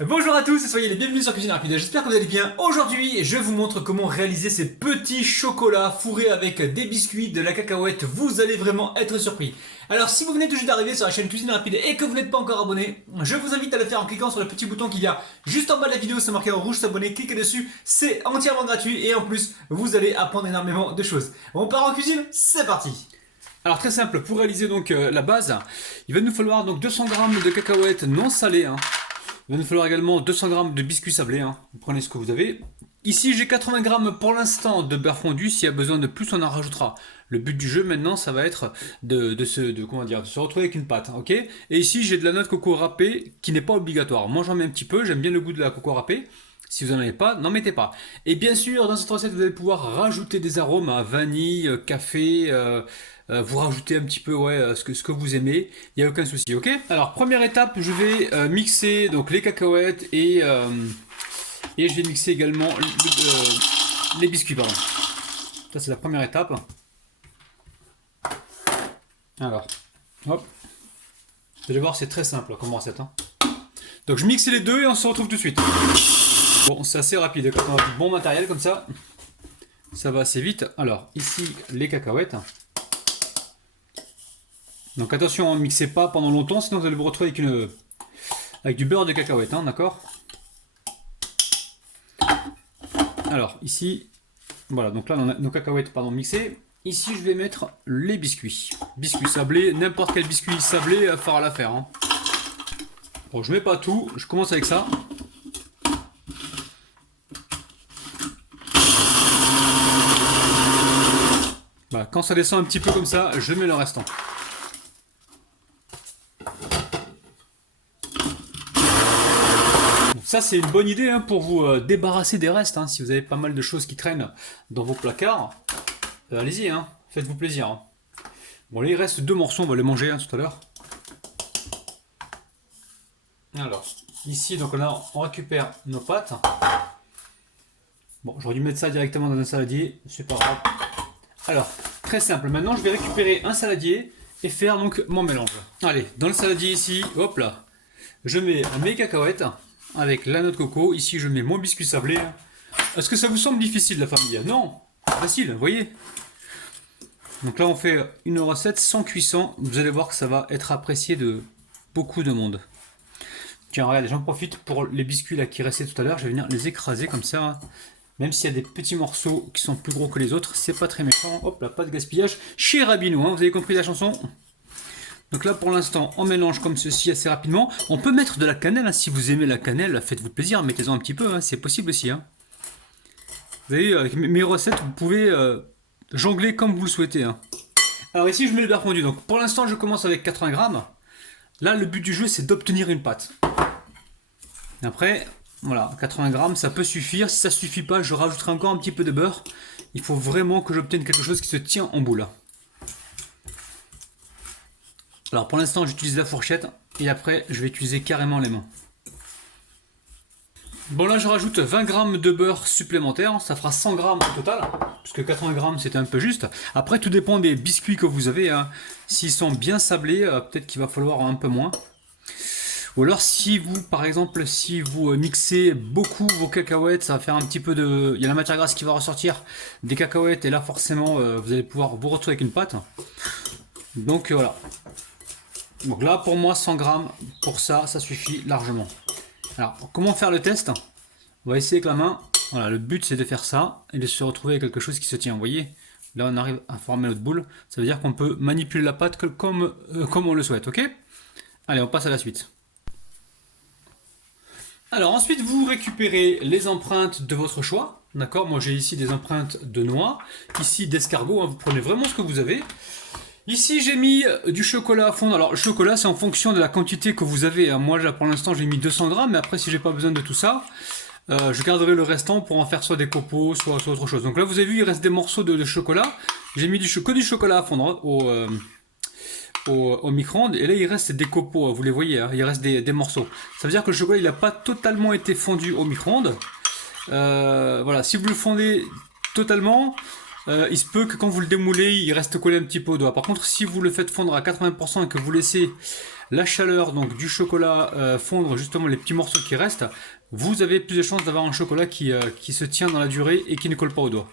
Bonjour à tous et soyez les bienvenus sur Cuisine Rapide, j'espère que vous allez bien. Aujourd'hui, je vous montre comment réaliser ces petits chocolats fourrés avec des biscuits, de la cacahuète. Vous allez vraiment être surpris. Alors si vous venez tout juste d'arriver sur la chaîne Cuisine Rapide et que vous n'êtes pas encore abonné, je vous invite à le faire en cliquant sur le petit bouton qu'il y a juste en bas de la vidéo, c'est marqué en rouge s'abonner, cliquez dessus, c'est entièrement gratuit et en plus, vous allez apprendre énormément de choses. On part en cuisine, c'est parti. Alors très simple, pour réaliser donc la base, il va nous falloir donc 200 g de cacahuètes non salées, Il va nous falloir également 200 g de biscuits sablés, Vous prenez ce que vous avez. Ici j'ai 80 g pour l'instant de beurre fondu, s'il y a besoin de plus on en rajoutera. Le but du jeu maintenant ça va être de se retrouver avec une pâte, ok. Et ici j'ai de la noix de coco râpée qui n'est pas obligatoire. Moi j'en mets un petit peu, j'aime bien le goût de la coco râpée. Si vous n'en avez pas, n'en mettez pas. Et bien sûr, dans cette recette, vous allez pouvoir rajouter des arômes à vanille, café, vous rajoutez un petit peu ce que vous aimez, il n'y a aucun souci, ok. Alors, première étape, je vais mixer donc, les cacahuètes et je vais mixer également les biscuits, pardon. Ça, c'est la première étape. Alors, hop. Vous allez voir, c'est très simple comme recette. Donc, je mixe les deux et on se retrouve tout de suite. Bon, c'est assez rapide, quand on a du bon matériel comme ça, ça va assez vite. Alors, ici, les cacahuètes. Donc attention, ne mixez pas pendant longtemps, sinon vous allez vous retrouver avec du beurre de cacahuète, d'accord. Alors, ici, voilà, donc là, on a nos cacahuètes mixées. Ici, je vais mettre les biscuits. Biscuits sablés, n'importe quel biscuit sablé fera l'affaire. Bon, je mets pas tout, je commence avec ça. Voilà, quand ça descend un petit peu comme ça, je mets le restant. Ça c'est une bonne idée pour vous débarrasser des restes, si vous avez pas mal de choses qui traînent dans vos placards. Allez-y, faites-vous plaisir. Bon là il reste 2 morceaux, on va les manger tout à l'heure. Alors, ici donc on récupère nos pâtes. Bon, j'aurais dû mettre ça directement dans un saladier, c'est pas grave. Alors, très simple, maintenant je vais récupérer un saladier et faire donc mon mélange. Allez, dans le saladier ici, hop là, je mets mes cacahuètes avec la noix de coco. Ici je mets mon biscuit sablé. Est-ce que ça vous semble difficile la famille? Non, facile, vous voyez. Donc là on fait une recette sans cuisson. Vous allez voir que ça va être apprécié de beaucoup de monde. Tiens, regardez, j'en profite pour les biscuits là qui restaient tout à l'heure. Je vais venir les écraser comme ça. Même s'il y a des petits morceaux qui sont plus gros que les autres, c'est pas très méchant. Hop là, pas de gaspillage. Chez Rabinou, vous avez compris la chanson? Donc là pour l'instant on mélange comme ceci assez rapidement. On peut mettre de la cannelle, si vous aimez la cannelle, faites-vous plaisir, mettez-en un petit peu, c'est possible aussi. Vous voyez, avec mes recettes, vous pouvez jongler comme vous le souhaitez. Alors ici je mets le beurre fondu, donc pour l'instant je commence avec 80 grammes. Là le but du jeu c'est d'obtenir une pâte. Après, voilà, 80 grammes ça peut suffire. Si ça suffit pas, je rajouterai encore un petit peu de beurre. Il faut vraiment que j'obtienne quelque chose qui se tient en boule. Alors pour l'instant j'utilise la fourchette et après je vais utiliser carrément les mains. Bon là je rajoute 20 g de beurre supplémentaire, ça fera 100 g au total, puisque 80 g c'était un peu juste. Après tout dépend des biscuits que vous avez, s'ils sont bien sablés, peut-être qu'il va falloir un peu moins. Ou alors si vous, par exemple, si vous mixez beaucoup vos cacahuètes, ça va faire un petit peu de... Il y a la matière grasse qui va ressortir des cacahuètes et là forcément vous allez pouvoir vous retrouver avec une pâte. Donc voilà. Donc là pour moi 100 g pour ça, ça suffit largement. Alors comment faire le test? On va essayer avec la main. Voilà, le but c'est de faire ça et de se retrouver avec quelque chose qui se tient. Vous voyez, là on arrive à former notre boule. Ça veut dire qu'on peut manipuler la pâte comme on le souhaite, ok? Allez, on passe à la suite. Alors ensuite vous récupérez les empreintes de votre choix. D'accord, moi j'ai ici des empreintes de noix, ici d'escargot, vous prenez vraiment ce que vous avez. Ici j'ai mis du chocolat à fondre. Alors le chocolat c'est en fonction de la quantité que vous avez. Moi là pour l'instant j'ai mis 200 grammes, mais après si j'ai pas besoin de tout ça, je garderai le restant pour en faire soit des copeaux, soit autre chose. Donc là vous avez vu il reste des morceaux de chocolat. J'ai mis que du chocolat à fondre au micro-ondes, et là il reste des copeaux, vous les voyez, il reste des morceaux. Ça veut dire que le chocolat il n'a pas totalement été fondu au micro-ondes. Voilà, si vous le fondez totalement, il se peut que quand vous le démoulez, il reste collé un petit peu au doigt. Par contre, si vous le faites fondre à 80% et que vous laissez la chaleur donc du chocolat fondre justement les petits morceaux qui restent, vous avez plus de chances d'avoir un chocolat qui se tient dans la durée et qui ne colle pas au doigt.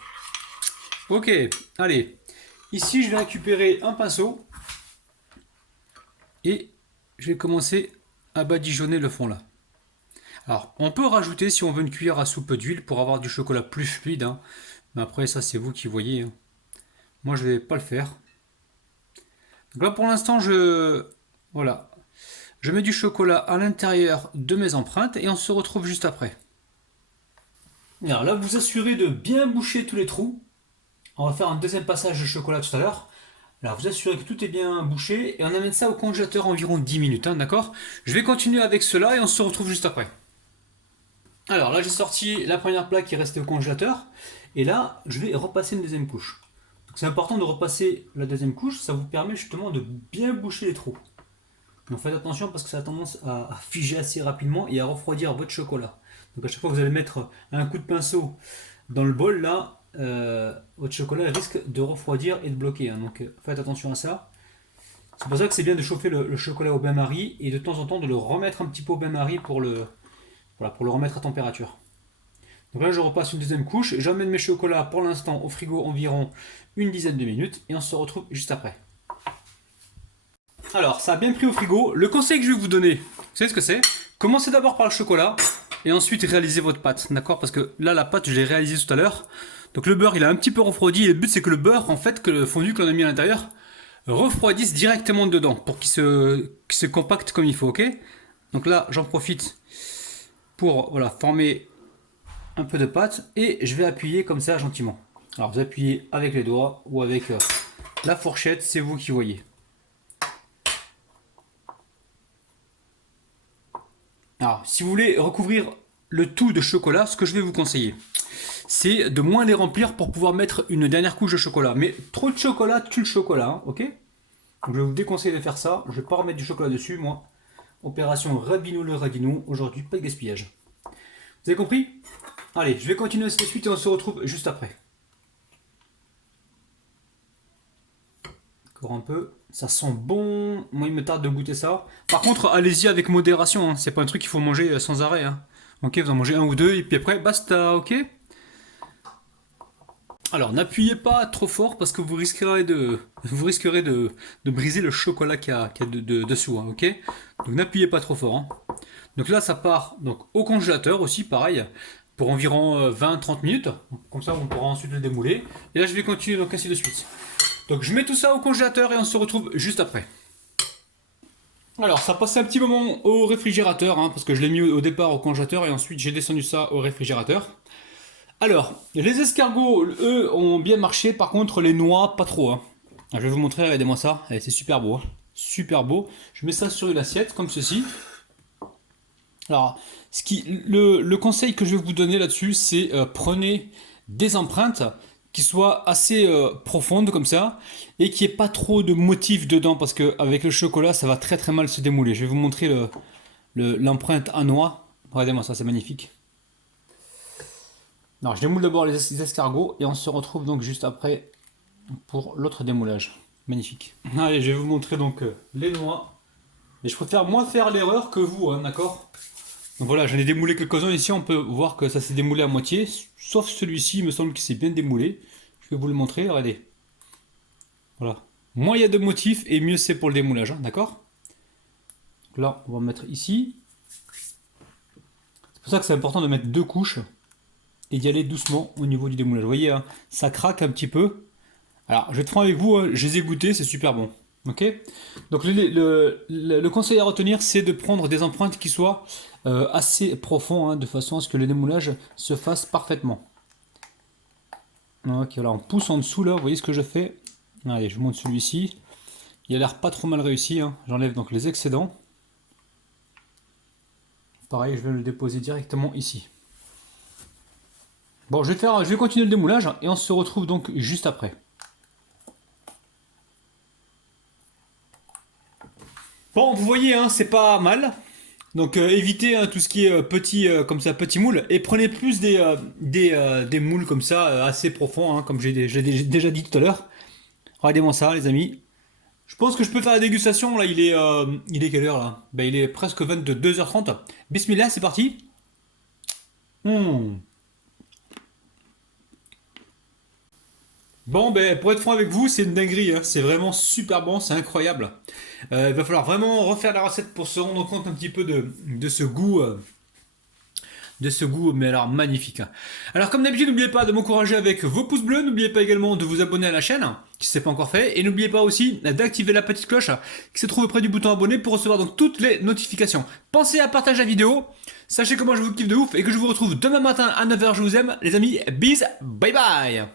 Ok, allez. Ici, je vais récupérer un pinceau et je vais commencer à badigeonner le fond là. Alors, on peut rajouter si on veut une cuillère à soupe d'huile pour avoir du chocolat plus fluide, hein. Mais après, ça c'est vous qui voyez, hein. Moi, je vais pas le faire. Donc là, pour l'instant, voilà, je mets du chocolat à l'intérieur de mes empreintes et on se retrouve juste après. Alors là, vous assurez de bien boucher tous les trous. On va faire un deuxième passage de chocolat tout à l'heure. Alors vous assurez que tout est bien bouché et on amène ça au congélateur environ 10 minutes, hein, d'accord? Je vais continuer avec cela et on se retrouve juste après. Alors là, j'ai sorti la première plaque qui est restée au congélateur et là, je vais repasser une deuxième couche. C'est important de repasser la deuxième couche, ça vous permet justement de bien boucher les trous. Donc faites attention parce que ça a tendance à figer assez rapidement et à refroidir votre chocolat. Donc à chaque fois que vous allez mettre un coup de pinceau dans le bol là, votre chocolat risque de refroidir et de bloquer, hein. Donc faites attention à ça. C'est pour ça que c'est bien de chauffer le chocolat au bain-marie et de temps en temps de le remettre un petit peu au bain-marie pour le remettre à température. Donc là je repasse une deuxième couche, j'emmène mes chocolats pour l'instant au frigo environ une dizaine de minutes et on se retrouve juste après. Alors ça a bien pris au frigo. Le conseil que je vais vous donner, vous savez ce que c'est? Commencez d'abord par le chocolat et ensuite réalisez votre pâte, d'accord? Parce que là la pâte je l'ai réalisée tout à l'heure. Donc le beurre il a un petit peu refroidi et le but c'est que le beurre en fait, que le fondu que l'on a mis à l'intérieur refroidisse directement dedans pour qu'il se compacte comme il faut, ok? Donc là j'en profite pour voilà, former un peu de pâte et je vais appuyer comme ça gentiment. Alors vous appuyez avec les doigts ou avec la fourchette, c'est vous qui voyez. Alors si vous voulez recouvrir le tout de chocolat, ce que je vais vous conseiller, c'est de moins les remplir pour pouvoir mettre une dernière couche de chocolat. Mais trop de chocolat tue le chocolat, hein, ok? Donc je vous déconseille de faire ça, je ne vais pas remettre du chocolat dessus, moi. Opération Rabino le Radino, aujourd'hui pas de gaspillage. Vous avez compris? Allez, je vais continuer cette suite et on se retrouve juste après. Encore un peu, ça sent bon, moi il me tarde de goûter ça. Par contre, allez-y avec modération, hein. C'est pas un truc qu'il faut manger sans arrêt, hein. Ok, vous en mangez un ou deux et puis après, basta, ok? Alors, n'appuyez pas trop fort parce que vous risquerez de briser le chocolat qu'il y a dessous, hein, ok? Donc n'appuyez pas trop fort, hein. Donc là, ça part donc, au congélateur aussi, pareil, pour environ 20-30 minutes. Comme ça, on pourra ensuite le démouler. Et là, je vais continuer donc ainsi de suite. Donc je mets tout ça au congélateur et on se retrouve juste après. Alors, ça passait un petit moment au réfrigérateur, hein, parce que je l'ai mis au départ au congélateur et ensuite j'ai descendu ça au réfrigérateur. Alors, les escargots, eux, ont bien marché, par contre les noix, pas trop, hein. Je vais vous montrer, regardez-moi ça, c'est super beau, hein. Super beau. Je mets ça sur une assiette, comme ceci. Alors, le conseil que je vais vous donner là-dessus, c'est prenez des empreintes qui soient assez profondes comme ça, et qui n'ait pas trop de motifs dedans, parce qu'avec le chocolat, ça va très très mal se démouler. Je vais vous montrer l'empreinte à noix. Regardez-moi ça, c'est magnifique. Alors, je démoule d'abord les escargots et on se retrouve donc juste après pour l'autre démoulage. Magnifique. Allez, je vais vous montrer donc les noix. Mais je préfère moins faire l'erreur que vous, hein, d'accord? Donc voilà, j'en ai démoulé quelques-uns ici, on peut voir que ça s'est démoulé à moitié. Sauf celui-ci, il me semble qu'il s'est bien démoulé. Je vais vous le montrer, regardez. Voilà. Moins il y a de motifs et mieux c'est pour le démoulage, hein, d'accord? Là, on va mettre ici. C'est pour ça que c'est important de mettre deux couches et d'y aller doucement au niveau du démoulage. Vous voyez, hein, ça craque un petit peu. Alors, je vais être franc avec vous, hein, je les ai goûtés, c'est super bon. Ok? Donc, le conseil à retenir, c'est de prendre des empreintes qui soient assez profondes, hein, de façon à ce que le démoulage se fasse parfaitement. Ok, voilà, on pousse en dessous là, vous voyez ce que je fais? Allez, je monte celui-ci. Il a l'air pas trop mal réussi, hein. J'enlève donc les excédents. Pareil, je vais le déposer directement ici. Bon, je vais continuer le démoulage et on se retrouve donc juste après. Bon, vous voyez, hein, c'est pas mal. Donc évitez hein, tout ce qui est petit comme ça, petit moule, et prenez plus des moules comme ça assez profonds, hein, comme j'ai déjà dit tout à l'heure. Regardez-moi ça, les amis. Je pense que je peux faire la dégustation. Là, il est quelle heure là? Bah, il est presque 22h30. Bismillah, c'est parti. Hmm. Bon, ben, pour être franc avec vous, c'est une dinguerie, hein. C'est vraiment super bon, c'est incroyable. Il va falloir vraiment refaire la recette pour se rendre compte un petit peu de ce goût, mais alors magnifique. Alors comme d'habitude, n'oubliez pas de m'encourager avec vos pouces bleus, n'oubliez pas également de vous abonner à la chaîne, si ce n'est pas encore fait, et n'oubliez pas aussi d'activer la petite cloche qui se trouve près du bouton abonné pour recevoir donc toutes les notifications. Pensez à partager la vidéo, sachez que moi je vous kiffe de ouf et que je vous retrouve demain matin à 9h, je vous aime, les amis, bis, bye bye.